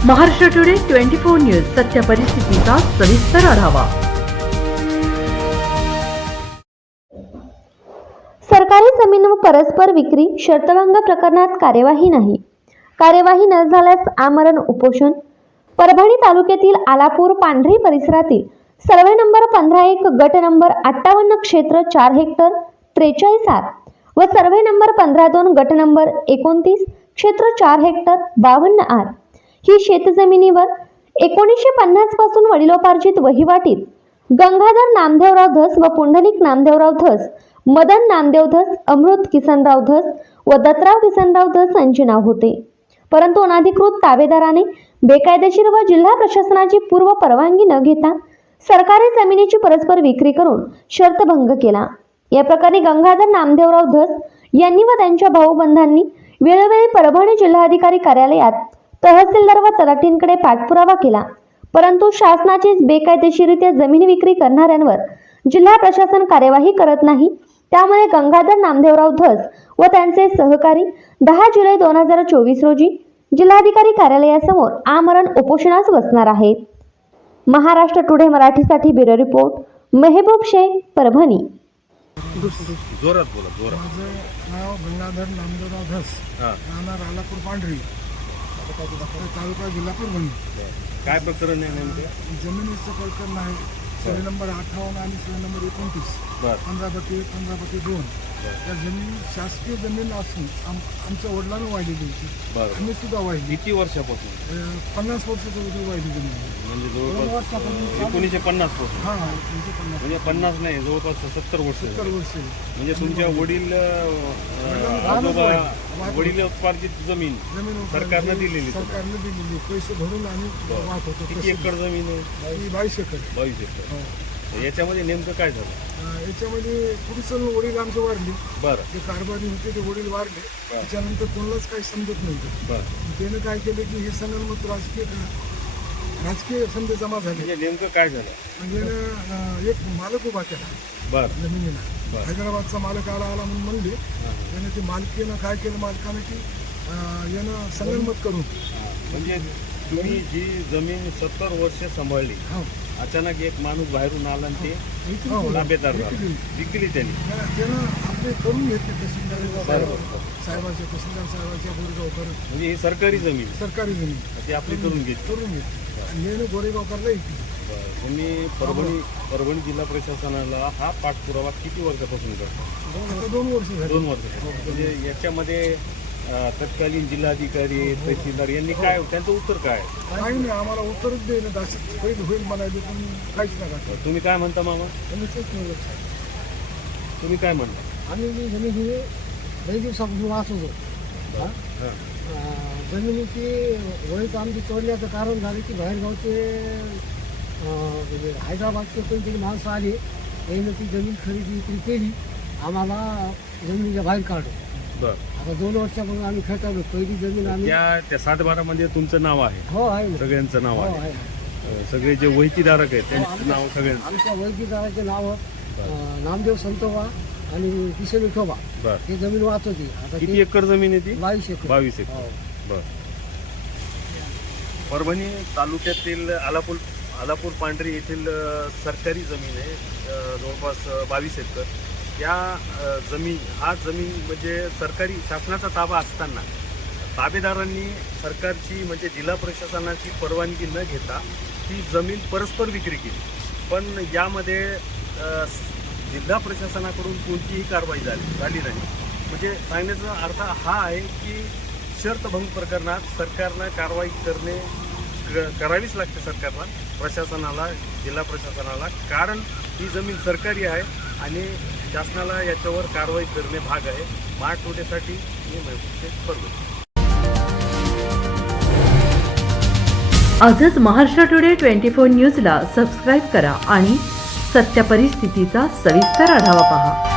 Maharashtra today 24 news सत्य परिस्थितीचा सविस्तर आढावा। सरकारी जमीन व परस्पर विक्री शर्तभंग प्रकरणात कार्यवाही नाही। कार्यवाही न झाल्यास आमरण उपोषण। परभणी तालुक्यातील आलापूर पांढरी परिसरातील सर्वे नंबर 15-1 गट नंबर 58 क्षेत्र 4 हेक्टर 43 व सर्वे नंबर 15-2 गट नंबर 29 क्षेत्र 4 हेक्टर 52 ही शेतजमिनीवर 1950 पासून वडिलोपार्जित वहिवाटीत गंगाधर नामदेवराव धस व पुंडलिक नामदेवराव धस, मदन नामदेव धस, अमृत किसनराव धस व दत्तराव किसनराव धस यांचे नाव होते। परंतु अनधिकृत ताबेदाराने बेकायदेशीर व जिल्हा प्रशासनाची पूर्व परवानगी न घेता सरकारी जमिनीची परस्पर विक्री करून शर्तभंग केला। या प्रकरणी गंगाधर नामदेवराव धस यांनी व त्यांच्या भाऊबंधांनी वेळोवेळी परभणी जिल्हाधिकारी कार्यालयात तहसीलदार व तलाठींकडे पाठपुरावा केला, परंतु शासनाची बेकायदेशीररित्या जमीन विक्री करणाऱ्यांवर जिल्हा प्रशासन कार्यवाही करत नाही। त्यामुळे गंगाधर नामदेवराव धस व त्यांचे सहकारी 10 जुलै 2024 रोजी जिल्हाधिकारी कार्यालयासमोर आमरण उपोषणास बसणार आहेत। महाराष्ट्र टुडे मराठीसाठी ब्युरो रिपोर्ट मेहबूब शेख, परभणी। जोरात बोला, जोरात। माझं नाव गंगाधर नामदेवराव धस, राहणार आलापूर पांढरी, तालुका जिल्हा परभणी। काय प्रकरण आहे नेमकं? जमिनीचं प्रकरण आहे। सर्वे नंबर 58 आणि सर्वे नंबर 29, 15/1, 15/2 या जमीन शासकीय जमीन असून आमच्या वडिलांना वाहिलेली होती। आम्ही सुद्धा वाहिली। किती वर्षापासून? 50 वर्षापूर्वी वाहिली जमीन। म्हणजे जवळपास 1950 पासून? हां, 1950 म्हणजे 50 नाही, जवळपास 70 वर्ष। 70 वर्ष म्हणजे तुमच्या वडील वडील उत्पादित जमीन सरकारने दिलेली? सरकारने दिलेली, पैसे भरून आम्ही वाहत होतो। किती एकर जमीन आहे? 22 एकर। 22 एकर। याच्यामध्ये नेमकं काय झालं? याच्यामध्ये पुढचं वडील आमचे वारले। बरं। जे कारभारी होते ते वडील वारले। त्याच्यानंतर कोणालाच काही समजत नव्हतं। बरं। त्यानं काय केलं की हे संगणमत राजकीय समजा जमा झाले। म्हणजे नेमकं काय झालं? म्हणजे एक मालक उभा केला बरं जमिनीला। हैदराबादचा मालक आला म्हणून म्हणले। त्याने ते मालकीनं काय केलं, मालकानं की यानं संगणमत करून म्हणजे तुम्ही जी जमीन 70 वर्ष सांभाळली, अचानक एक माणूस बाहेरून आला आणि ते ताबेदार विकली त्यांनी। त्यानं आपले करून घेतले तहसीलदार साहेबाच्या गोरेगावकर। म्हणजे ही सरकारी जमीन? सरकारी जमीन ती आपली करून घेतली आणि यानं गोरेगावकरला विकली। तुम्ही परभणी जिल्हा प्रशासनाला हा पाठपुरावा किती वर्षापासून करता? 2 वर्ष झाली। 2 वर्ष। म्हणजे याच्यामध्ये तत्कालीन जिल्हाधिकारी, तहसीलदार यांनी काय, त्यांचं उत्तर काय? काही नाही, आम्हाला उत्तरच देईन। होईल होईल म्हणायचे, पण काहीच नाही। तुम्ही काय म्हणता मामा? तुम्ही काय म्हणता? आम्ही जी जमीन ही लई दिवसापासून वाचतो। जमिनीची वळीत आमची तोडण्याचं कारण झालं की बाहेरगावचे हैदराबादचे कोणतरी माणसं आली, त्यांनी ती जमीन खरेदी विक्री केली, आम्हाला जमिनीच्या बाहेर काढलं। बरं। आता 2 वर्षापासून आम्ही खेळतो। पहिली जमीन आम्ही त्या 7/12 मध्ये तुमचं नाव आहे? हो आहे, सगळ्यांचं नाव हो आहे? सगळे जे वहितीधारक आहेत त्यांचं नाव सगळ्यांचं? आमच्या वैद्यदाराचे नाव नामदेव संतोबा आणि किशन विठोबा ही जमीन वाचवती। आता किती एकर जमीन आहे ती? 22 एकर। 22 एकर। बरं। परभणी तालुक्यातील आलापूर पांढरी येथील सरकारी जमीन आहे, जवळपास 22 एकर। या हा जमीन म्हणजे सरकारी शासनाचा ताबा असताना ताबेदारांनी सरकारची म्हणजे जिल्हा प्रशासनाची परवानगी न घेता ही जमीन परस्पर विक्री केली। पण यामध्ये जिल्हा प्रशासनाकडून कोणतीही कारवाई झाली नाही। म्हणजे सांगण्याचा अर्थ हा आहे की शर्तभंग प्रकरणात सरकारनं कारवाई करावीच लागते सरकारला, प्रशासनाला, जिल्हा प्रशासनाला, कारण ही जमीन सरकारी आहे आणि शासनाला याच्यावर कारवाई करणे भाग आहे। महाराष्ट्र टुडेसाठी मी मेहबूब शेख, परभणी। आजच महाराष्ट्र टुडे 24 न्यूजला सबस्क्राईब करा आणि सत्य परिस्थितीचा सविस्तर आढावा पहा।